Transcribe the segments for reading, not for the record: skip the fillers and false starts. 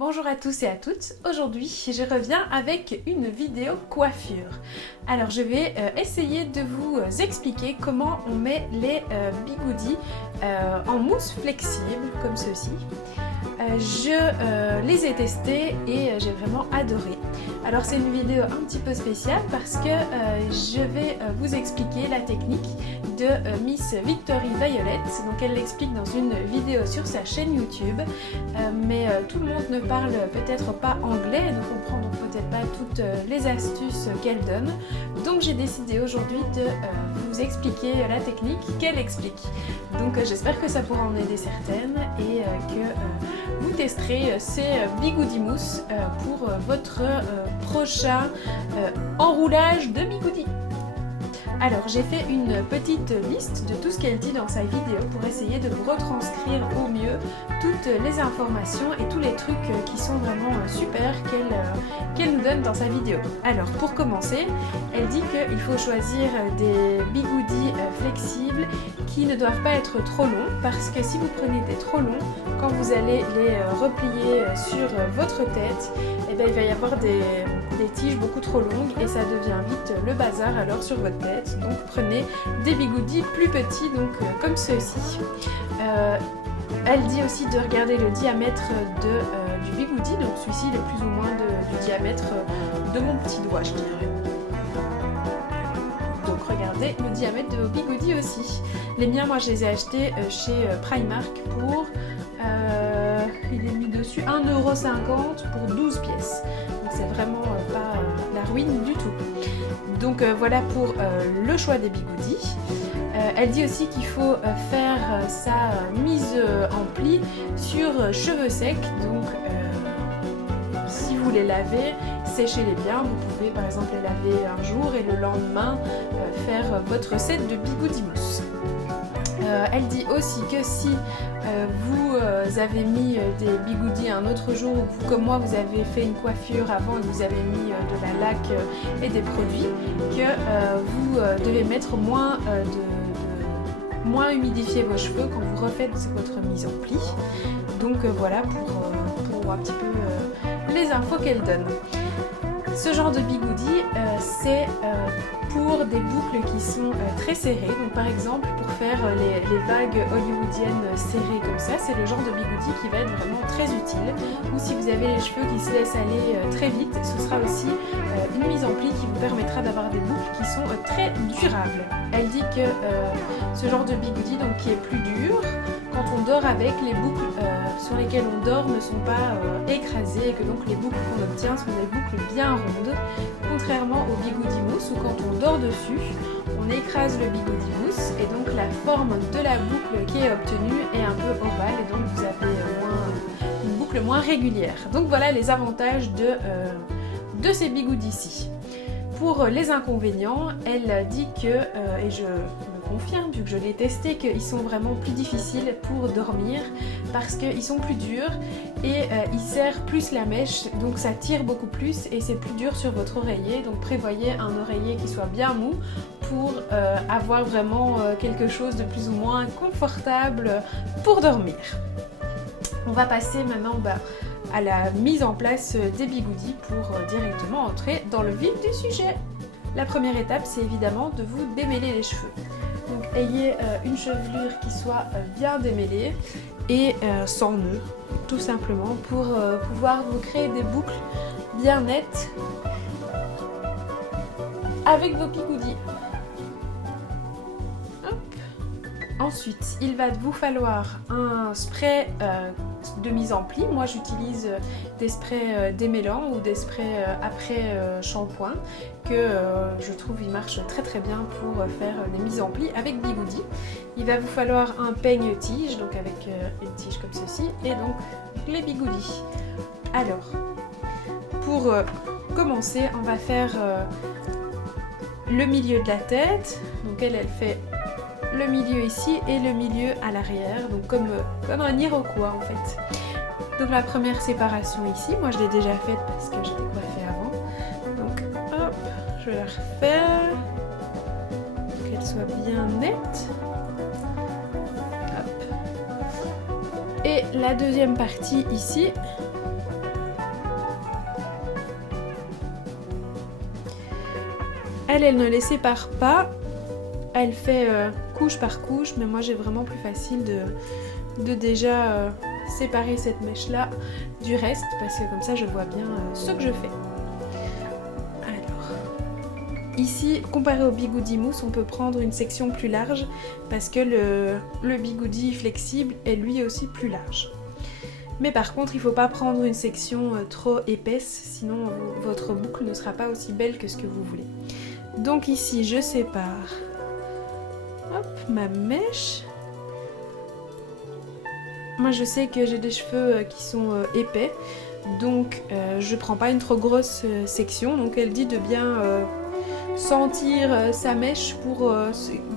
Bonjour à tous et à toutes, aujourd'hui je reviens avec une vidéo coiffure. Alors je vais essayer de vous expliquer comment on met les bigoudis en mousse flexible comme ceci. Je les ai testés et j'ai vraiment adoré. Alors c'est une vidéo un petit peu spéciale parce que je vais vous expliquer la technique de Miss Victory Violet. Donc elle l'explique dans une vidéo sur sa chaîne YouTube, mais tout le monde ne parle peut-être pas anglais et ne comprend donc peut-être pas toutes les astuces qu'elle donne. Donc j'ai décidé aujourd'hui de vous expliquer la technique qu'elle explique. Donc j'espère que ça pourra en aider certaines et que vous testerez ces bigoudis mousse pour votre prochain enroulage de bigoudis. Alors j'ai fait une petite liste de tout ce qu'elle dit dans sa vidéo pour essayer de vous retranscrire au mieux toutes les informations et tous les trucs qui sont vraiment super qu'elle nous donne dans sa vidéo. Alors pour commencer, elle dit qu'il faut choisir des bigoudis flexibles qui ne doivent pas être trop longs parce que si vous prenez des trop longs, quand vous allez les replier sur votre tête, eh bien, il va y avoir des tiges beaucoup trop longues et ça devient vite le bazar alors sur votre tête. Donc prenez des bigoudis plus petits, donc comme ceux-ci. Elle dit aussi de regarder le diamètre du bigoudi, donc celui-ci il est plus ou moins du diamètre de mon petit doigt, je dirais. Donc regardez le diamètre de vos bigoudis aussi. Les miens, moi je les ai achetés chez Primark pour, il est mis dessus 1,50 € pour 12 pièces. Donc c'est vraiment pas la ruine du tout. Donc voilà pour le choix des bigoudis. Elle dit aussi qu'il faut faire sa mise en pli sur cheveux secs. Donc si vous les lavez, séchez-les bien. Vous pouvez par exemple les laver un jour et le lendemain faire votre recette de bigoudis mousse. Elle dit aussi que si vous avez mis des bigoudis un autre jour ou vous, comme moi vous avez fait une coiffure avant et vous avez mis de la laque et des produits, que vous devez mettre moins humidifier vos cheveux quand vous refaites votre mise en pli. Donc voilà pour un petit peu les infos qu'elle donne. Ce genre de bigoudi, c'est pour des boucles qui sont très serrées. Donc par exemple, pour faire les vagues hollywoodiennes serrées comme ça, c'est le genre de bigoudi qui va être vraiment très utile. Ou si vous avez les cheveux qui se laissent aller très vite, ce sera aussi une mise en pli qui vous permettra d'avoir des boucles qui sont très durables. Elle dit que ce genre de bigoudi, donc qui est plus dur, quand on dort avec, les boucles sur lesquelles on dort ne sont pas écrasées et que donc les boucles qu'on obtient sont des boucles bien rondes, contrairement au bigoudi mousse où quand on dort dessus, on écrase le bigoudi mousse et donc la forme de la boucle qui est obtenue est un peu ovale et donc vous avez une boucle moins régulière. Donc voilà les avantages de ces bigoudis-ci. Pour les inconvénients, elle dit que, et je me confirme vu que je l'ai testé, qu'ils sont vraiment plus difficiles pour dormir parce qu'ils sont plus durs et ils serrent plus la mèche, donc ça tire beaucoup plus et c'est plus dur sur votre oreiller. Donc prévoyez un oreiller qui soit bien mou pour avoir vraiment quelque chose de plus ou moins confortable pour dormir. On va passer maintenant à la mise en place des bigoudis pour directement entrer dans le vif du sujet. La première étape, c'est évidemment de vous démêler les cheveux. Donc ayez une chevelure qui soit bien démêlée et sans nœud, tout simplement, pour pouvoir vous créer des boucles bien nettes avec vos bigoudis. Ensuite, il va vous falloir un spray de mise en pli. Moi, j'utilise des sprays démêlants ou des sprays après shampoing que je trouve ils marchent très très bien pour faire les mises en pli avec bigoudi. Il va vous falloir un peigne-tige, donc avec une tige comme ceci, et donc les bigoudis. Alors, pour commencer, on va faire le milieu de la tête. Donc elle fait le milieu ici et le milieu à l'arrière, donc comme un iroquois en fait. Donc la première séparation ici, moi je l'ai déjà faite parce que je l'ai coiffée avant. Donc hop, je vais la refaire, qu'elle soit bien nette. Hop. Et la deuxième partie ici, Elle ne les sépare pas. Elle fait couche par couche, mais moi j'ai vraiment plus facile de déjà séparer cette mèche-là du reste, parce que comme ça je vois bien ce que je fais. Alors, ici, comparé au bigoudi mousse, on peut prendre une section plus large, parce que le bigoudi flexible est lui aussi plus large. Mais par contre, il ne faut pas prendre une section trop épaisse, sinon votre boucle ne sera pas aussi belle que ce que vous voulez. Donc ici, je sépare ma mèche. Moi je sais que j'ai des cheveux qui sont épais, donc je prends pas une trop grosse section. Donc elle dit de bien sentir sa mèche pour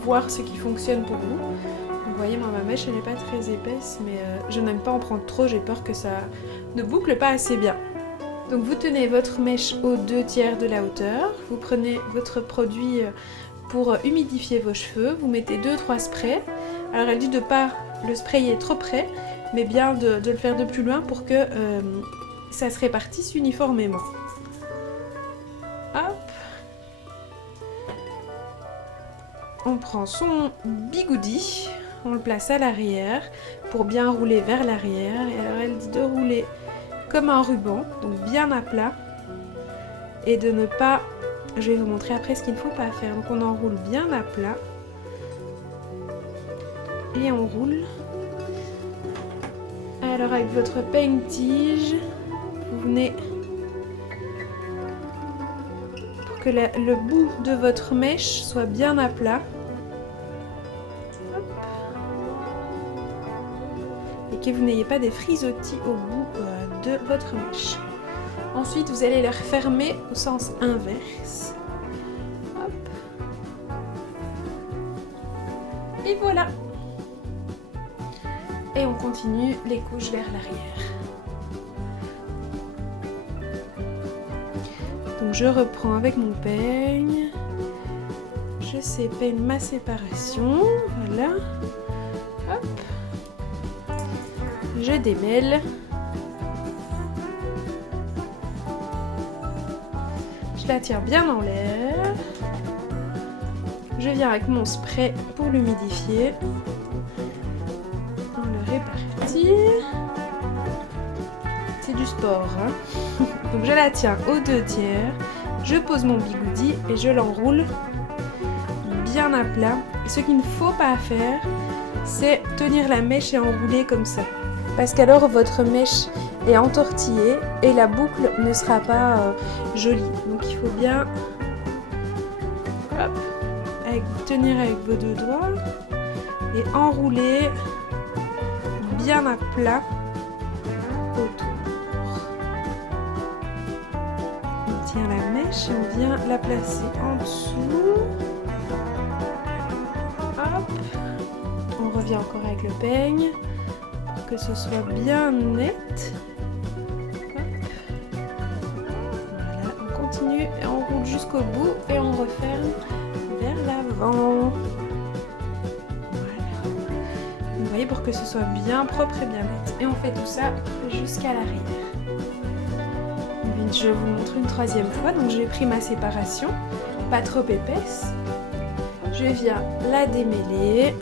voir ce qui fonctionne pour vous. Vous voyez, moi ma mèche elle n'est pas très épaisse, mais je n'aime pas en prendre trop, j'ai peur que ça ne boucle pas assez bien. Donc vous tenez votre mèche aux 2/3 de la hauteur, vous prenez votre produit pour humidifier vos cheveux, vous mettez 2-3 sprays. Alors elle dit de ne pas le sprayer trop près, mais bien de le faire de plus loin pour que ça se répartisse uniformément. Hop. On prend son bigoudi, on le place à l'arrière pour bien rouler vers l'arrière. Et alors elle dit de rouler comme un ruban, donc bien à plat, et de ne pas... Je vais vous montrer après ce qu'il ne faut pas faire. Donc on enroule bien à plat. Et on roule. Alors avec votre peigne-tige, vous venez pour que le bout de votre mèche soit bien à plat. Hop. Et que vous n'ayez pas des frisottis au bout de votre mèche. Ensuite, vous allez les refermer au sens inverse. Hop. Et voilà. Et on continue les couches vers l'arrière. Donc je reprends avec mon peigne. Je peigne ma séparation. Voilà. Hop. Je démêle. Je la tiens bien en l'air. Je viens avec mon spray pour l'humidifier. On le répartit. C'est du sport, hein. Donc je la tiens aux 2/3. Je pose mon bigoudi et je l'enroule bien à plat. Et ce qu'il ne faut pas faire, c'est tenir la mèche et enrouler comme ça. Parce qu'alors votre mèche est entortillée et la boucle ne sera pas jolie. Donc il faut bien tenir avec vos 2 doigts et enrouler bien à plat autour. On tient la mèche et on vient la placer en dessous. Hop. On revient encore avec le peigne pour que ce soit bien net. Et on roule jusqu'au bout et on referme vers l'avant. Voilà. Vous voyez, pour que ce soit bien propre et bien net. Et on fait tout ça jusqu'à l'arrière. Je vous montre une 3e fois. Donc j'ai pris ma séparation, pas trop épaisse. Je viens la démêler.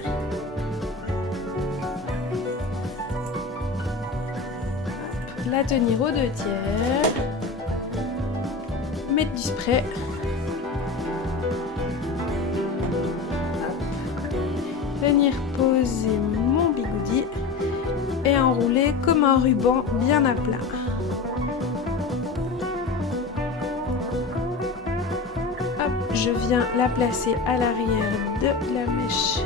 La tenir aux 2/3. Mettre du spray. Venir poser mon bigoudi et enrouler comme un ruban bien à plat. Hop, je viens la placer à l'arrière de la mèche.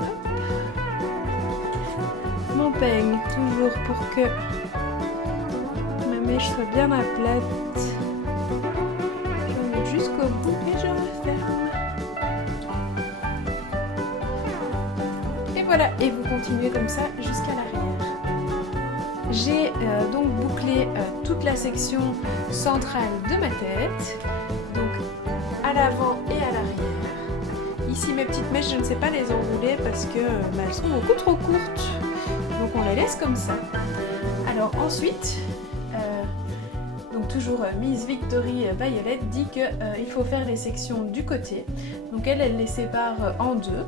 Hop. Mon peigne toujours pour que mèche soit bien à plat. Je monte jusqu'au bout et je referme. Et voilà, et vous continuez comme ça jusqu'à l'arrière. J'ai donc bouclé toute la section centrale de ma tête, donc à l'avant et à l'arrière. Ici mes petites mèches, je ne sais pas les enrouler parce que elles sont beaucoup trop courtes, donc on les laisse comme ça. Alors ensuite, donc toujours Miss Victory Violet dit qu'il faut faire les sections du côté. Donc elle les sépare en deux.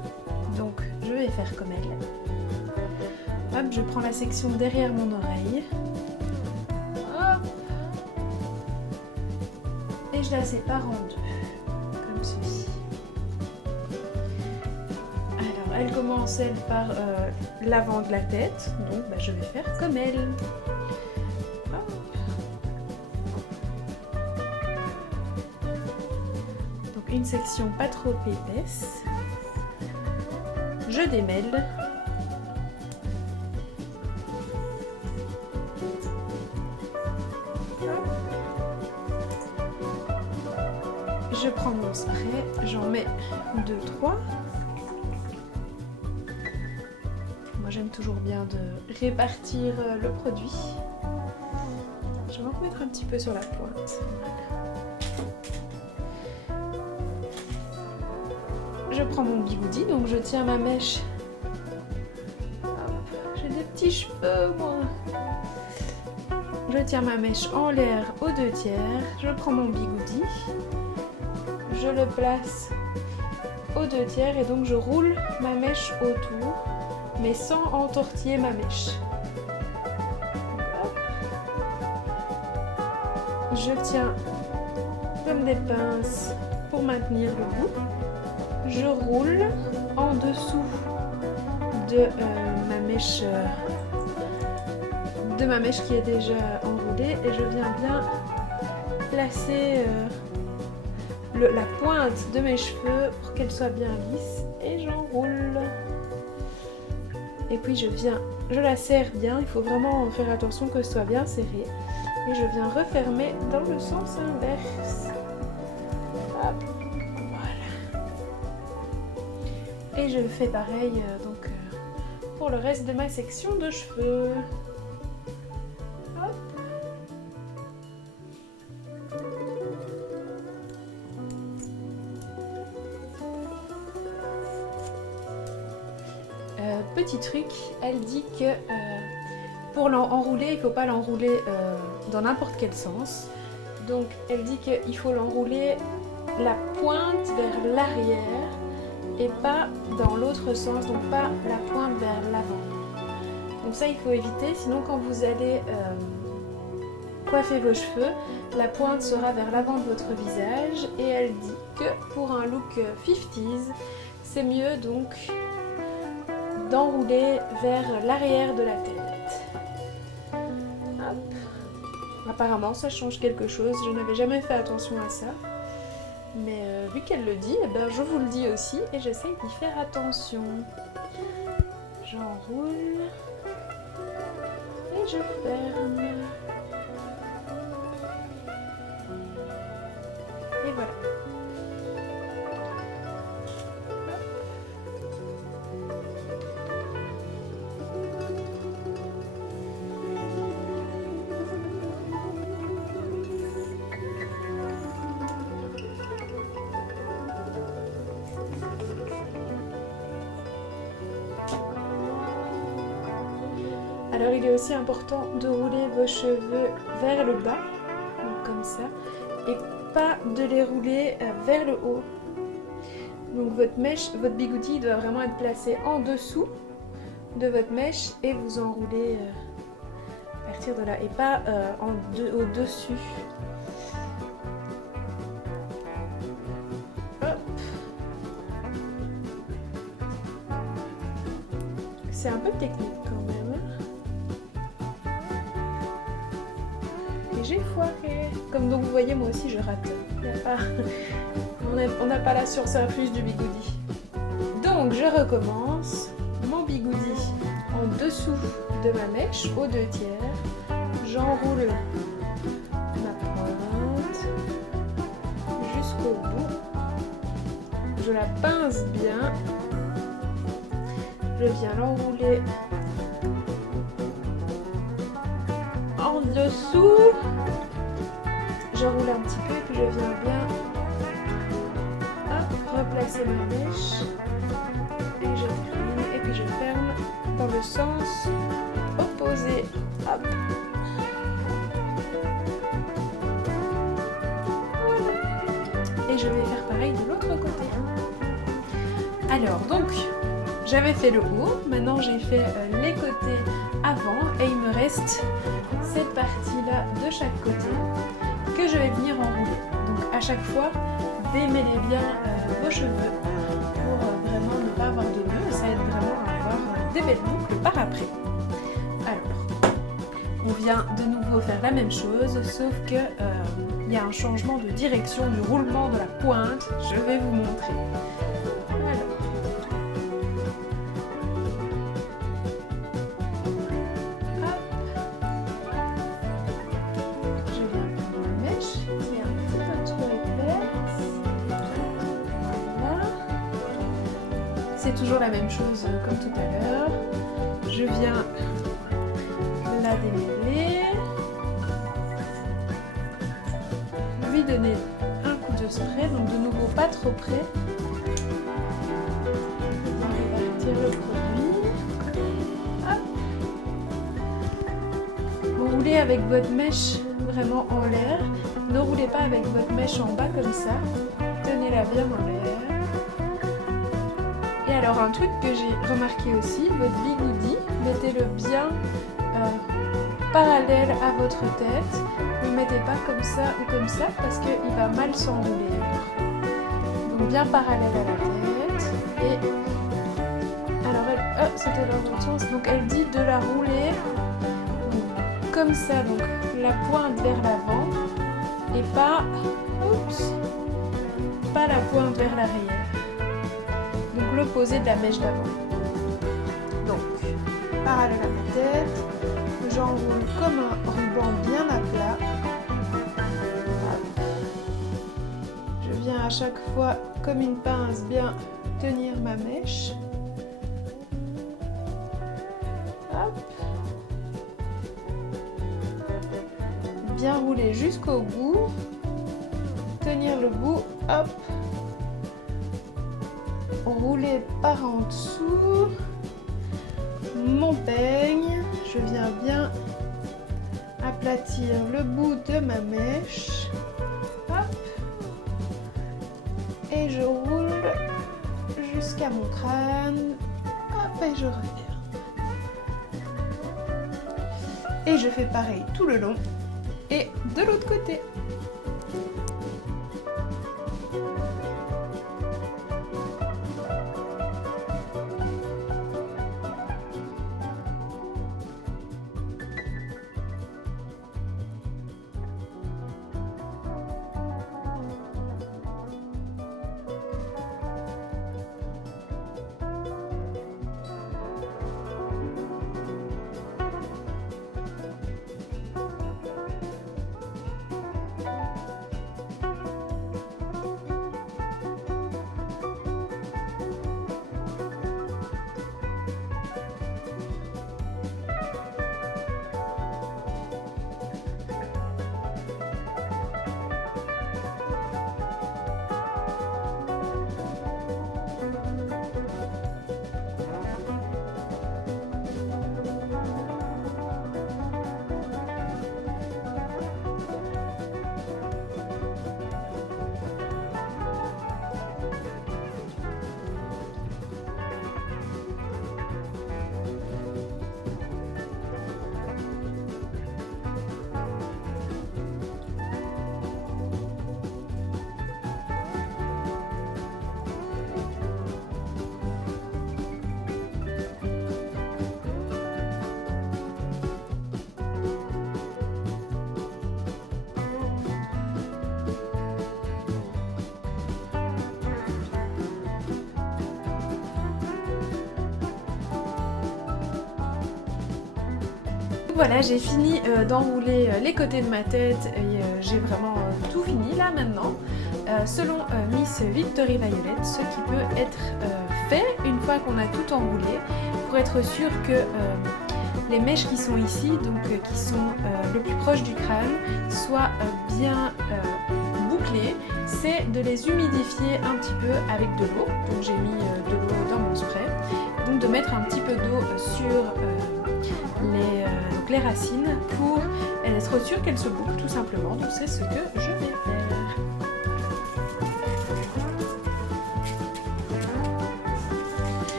Donc je vais faire comme elle. Hop, je prends la section derrière mon oreille. Hop. Et je la sépare en deux. Comme ceci. Alors elle commence elle par l'avant de la tête. Donc je vais faire comme elle. Une section pas trop épaisse. Je démêle. Je prends mon spray, j'en mets 2-3. Moi j'aime toujours bien de répartir le produit. Je vais en remettre un petit peu sur la pointe. Je prends mon bigoudi, donc je tiens ma mèche. J'ai des petits cheveux, moi. Je tiens ma mèche en l'air aux 2/3. Je prends mon bigoudi. Je le place aux 2/3 et donc je roule ma mèche autour, mais sans entortiller ma mèche. Hop. Je tiens comme des pinces pour maintenir le bout. Je roule en dessous de ma mèche qui est déjà enroulée et je viens bien placer la pointe de mes cheveux pour qu'elle soit bien lisse et j'enroule. Et puis je la serre bien, il faut vraiment faire attention que ce soit bien serré et je viens refermer dans le sens inverse. Hop. Et je fais pareil pour le reste de ma section de cheveux. Hop. Petit truc, elle dit que pour l'enrouler, il ne faut pas l'enrouler dans n'importe quel sens. Donc elle dit qu'il faut l'enrouler la pointe vers l'arrière et pas dans l'autre sens, donc pas la pointe vers l'avant. Donc ça il faut éviter, sinon quand vous allez coiffer vos cheveux, la pointe sera vers l'avant de votre visage et elle dit que pour un look 50s, c'est mieux donc d'enrouler vers l'arrière de la tête. Hop. Apparemment ça change quelque chose, je n'avais jamais fait attention à ça. Mais vu qu'elle le dit, eh ben, je vous le dis aussi et j'essaye d'y faire attention. J'enroule et je ferme. Et voilà. Alors il est aussi important de rouler vos cheveux vers le bas, donc comme ça, et pas de les rouler vers le haut. Donc votre bigoudi doit vraiment être placé en dessous de votre mèche et vous enroulez à partir de là et pas au-dessus. C'est un peu technique quand même. Et j'ai foiré. Comme donc vous voyez, moi aussi je rate. On n'a pas la sursurface du bigoudi. Donc je recommence. Mon bigoudi en dessous de ma mèche, aux 2/3. J'enroule ma pointe jusqu'au bout. Je la pince bien. Je viens l'enrouler en dessous. Je roule un petit peu et puis je viens bien replacer ma mèche. Et je termine et puis je ferme dans le sens opposé. Hop. je vais faire pareil de l'autre côté. Alors donc, j'avais fait le haut, maintenant j'ai fait les côtés avant et il me reste cette partie-là de chaque côté que je vais venir enrouler. Donc à chaque fois, démêlez bien vos cheveux pour vraiment ne pas avoir de nœuds et ça aide vraiment à avoir des belles boucles par après. Alors, on vient de nouveau faire la même chose, sauf que il y a un changement de direction du roulement de la pointe. Je vais vous montrer. Alors, c'est toujours la même chose comme tout à l'heure. Je viens la démêler. Lui donner un coup de spray, donc de nouveau pas trop près. On va répartir le produit. Hop. Vous roulez avec votre mèche vraiment en l'air. Ne roulez pas avec votre mèche en bas comme ça. Tenez-la bien en l'air. Et alors un truc que j'ai remarqué aussi, votre bigoudi, mettez-le bien parallèle à votre tête. Ne le mettez pas comme ça ou comme ça parce qu'il va mal s'enrouler. Donc bien parallèle à la tête. Et alors elle, c'était dans l'autre sens. Donc elle dit de la rouler comme ça, donc la pointe vers l'avant et pas, pas la pointe vers l'arrière. Donc l'opposé de la mèche d'avant. Donc, parallèle à ma tête, j'enroule comme un ruban bien à plat. Je viens à chaque fois, comme une pince, bien tenir ma mèche. Hop. Bien rouler jusqu'au bout. Tenir le bout, hop. Rouler par en dessous mon peigne, je viens bien aplatir le bout de ma mèche, hop, et je roule jusqu'à mon crâne, hop, et je reviens. Et je fais pareil tout le long et de l'autre côté. Voilà, j'ai fini d'enrouler les côtés de ma tête et j'ai vraiment tout fini là maintenant. Selon Miss Victory Violet, ce qui peut être fait une fois qu'on a tout enroulé pour être sûr que les mèches qui sont ici, donc qui sont le plus proche du crâne, soient bien bouclées, c'est de les humidifier un petit peu avec de l'eau. Donc j'ai mis de l'eau dans mon spray. Donc de mettre un petit peu d'eau sur les racines pour être sûr qu'elles se bouclent tout simplement. Donc c'est ce que je vais faire.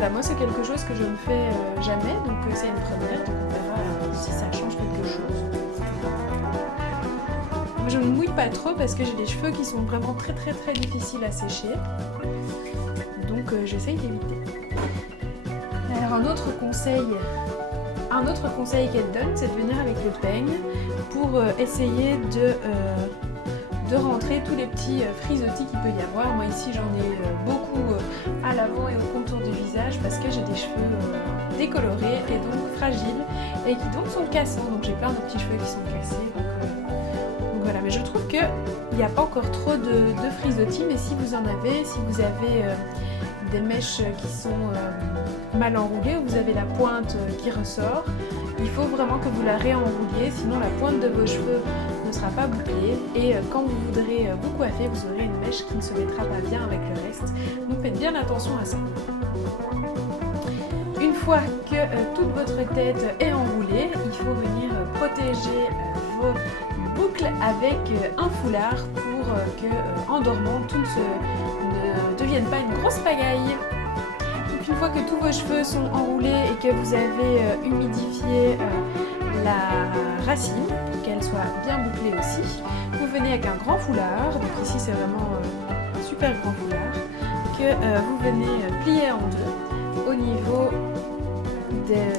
voilà, moi c'est quelque chose que je ne fais jamais, donc c'est une première, donc on verra si ça change quelque chose. Je ne mouille pas trop parce que j'ai des cheveux qui sont vraiment très difficiles à sécher, donc j'essaye d'éviter. Alors un autre conseil qu'elle donne, c'est de venir avec le peigne pour essayer de rentrer tous les petits frisottis qu'il peut y avoir. Moi ici j'en ai beaucoup à l'avant et au contour du visage parce que j'ai des cheveux décolorés et donc fragiles et qui donc sont cassants. Donc j'ai plein de petits cheveux qui sont cassés. Donc voilà, mais je trouve qu'il n'y a pas encore trop de frisottis, mais si vous en avez, si vous avez des mèches qui sont mal enroulées, vous avez la pointe qui ressort, il faut vraiment que vous la réenrouliez, sinon la pointe de vos cheveux ne sera pas bouclée et quand vous voudrez vous coiffer, vous aurez une mèche qui ne se mettra pas bien avec le reste. Donc faites bien attention à ça. Une fois que toute votre tête est enroulée, il faut venir protéger vos boucles avec un foulard pour que en dormant tout ne devienne pas une grosse pagaille. Donc une fois que tous vos cheveux sont enroulés et que vous avez humidifié la racine pour qu'elle soit bien bouclée aussi, vous venez avec un grand foulard, donc ici c'est vraiment un super grand foulard, que vous venez plier en deux au niveau des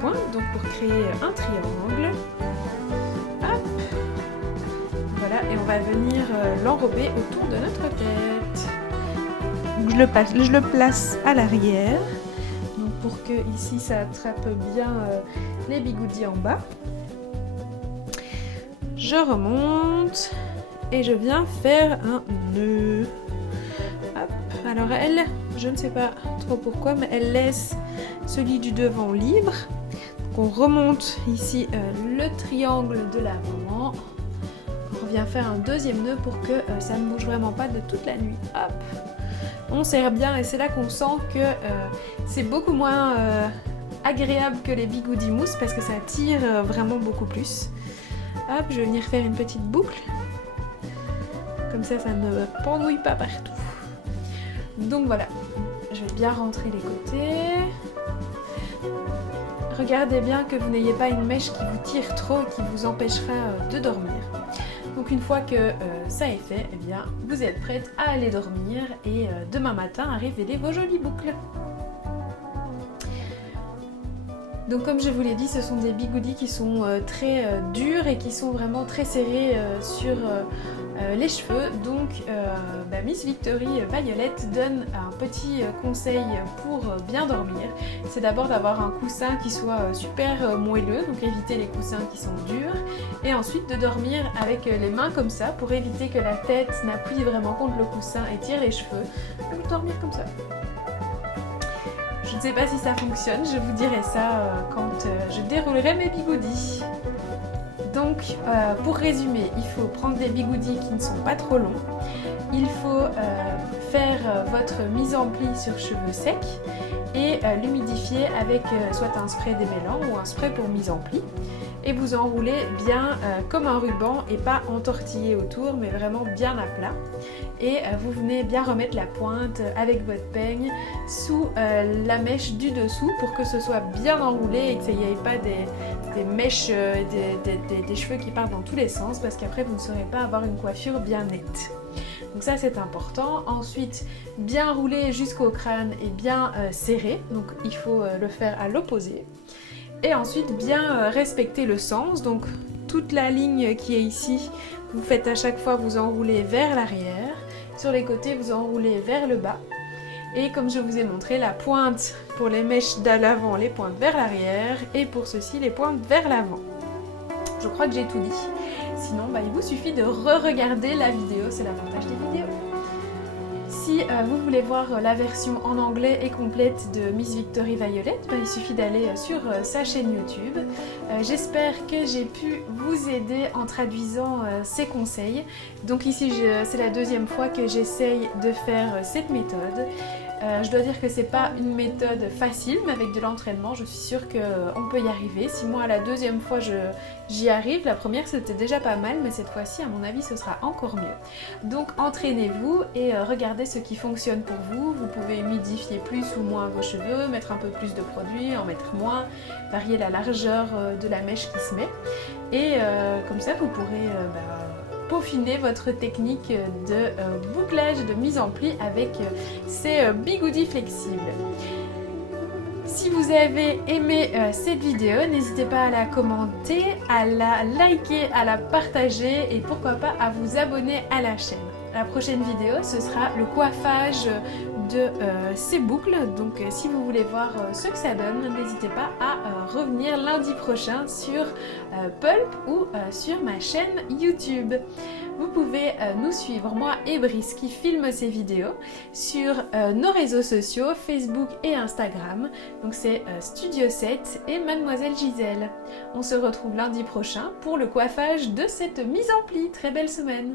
pointes, donc pour créer un triangle. Hop. Voilà, et on va venir l'enrober autour de notre tête. Donc je le place à l'arrière, donc pour que ici ça attrape bien les bigoudis en bas. Je remonte et je viens faire un nœud. Hop. Alors elle, je ne sais pas trop pourquoi, mais elle laisse celui du devant libre. Donc on remonte ici le triangle de l'avant. On revient faire un deuxième nœud pour que ça ne bouge vraiment pas de toute la nuit. Hop. On serre bien et c'est là qu'on sent que c'est beaucoup moins agréable que les bigoudis mousse parce que ça tire vraiment beaucoup plus. Hop, je vais venir faire une petite boucle. Comme ça, ça ne pendouille pas partout. Donc voilà, je vais bien rentrer les côtés. Regardez bien que vous n'ayez pas une mèche qui vous tire trop et qui vous empêchera de dormir. Donc une fois que ça est fait, eh bien, vous êtes prête à aller dormir et demain matin à révéler vos jolies boucles. Donc comme je vous l'ai dit, ce sont des bigoudis qui sont très durs et qui sont vraiment très serrés sur les cheveux. Donc Miss Victory Violette donne un petit conseil pour bien dormir. C'est d'abord d'avoir un coussin qui soit super moelleux, donc éviter les coussins qui sont durs. Et ensuite de dormir avec les mains comme ça pour éviter que la tête n'appuie vraiment contre le coussin et tire les cheveux. Donc dormir comme ça. Je ne sais pas si ça fonctionne, je vous dirai ça quand je déroulerai mes bigoudis. Donc, pour résumer, il faut prendre des bigoudis qui ne sont pas trop longs. Il faut faire votre mise en pli sur cheveux secs et l'humidifier avec soit un spray démêlant ou un spray pour mise en pli. Et vous enroulez bien comme un ruban et pas entortillé autour, mais vraiment bien à plat. Et vous venez bien remettre la pointe avec votre peigne sous la mèche du dessous pour que ce soit bien enroulé et que il n'y ait pas des mèches, des cheveux qui partent dans tous les sens parce qu'après vous ne saurez pas avoir une coiffure bien nette. Donc ça c'est important. Ensuite, bien rouler jusqu'au crâne et bien serré, donc il faut le faire à l'opposé. Et ensuite bien respecter le sens, donc toute la ligne qui est ici, vous faites à chaque fois vous enrouler vers l'arrière. Sur les côtés, vous enroulez vers le bas. Et comme je vous ai montré, la pointe pour les mèches d'à l'avant, les pointes vers l'arrière. Et pour ceci, les pointes vers l'avant. Je crois que j'ai tout dit. Sinon, il vous suffit de re-regarder la vidéo. C'est l'avantage des vidéos. Si vous voulez voir la version en anglais et complète de Miss Victory Violette, il suffit d'aller sur sa chaîne YouTube. J'espère que j'ai pu vous aider en traduisant ces conseils. Donc ici, c'est la deuxième fois que j'essaye de faire cette méthode. Je dois dire que c'est pas une méthode facile, mais avec de l'entraînement, je suis sûre qu'on peut y arriver. Si moi, la deuxième fois, j'y arrive, la première, c'était déjà pas mal, mais cette fois-ci, à mon avis, ce sera encore mieux. Donc, entraînez-vous et regardez ce qui fonctionne pour vous. Vous pouvez humidifier plus ou moins vos cheveux, mettre un peu plus de produit, en mettre moins, varier la largeur de la mèche qui se met. Et comme ça, vous pourrez peaufiner votre technique de bouclage, de mise en pli avec ces bigoudis flexibles. Si vous avez aimé cette vidéo, n'hésitez pas à la commenter, à la liker, à la partager et pourquoi pas à vous abonner à la chaîne. La prochaine vidéo, ce sera le coiffage de ces boucles. Donc si vous voulez voir ce que ça donne, n'hésitez pas à revenir lundi prochain sur Pulp ou sur ma chaîne YouTube. Vous pouvez nous suivre, moi et Brice qui filme ces vidéos, sur nos réseaux sociaux, Facebook et Instagram. Donc c'est Studio 7 et Mademoiselle Gisèle. On se retrouve lundi prochain pour le coiffage de cette mise en pli. Très belle semaine!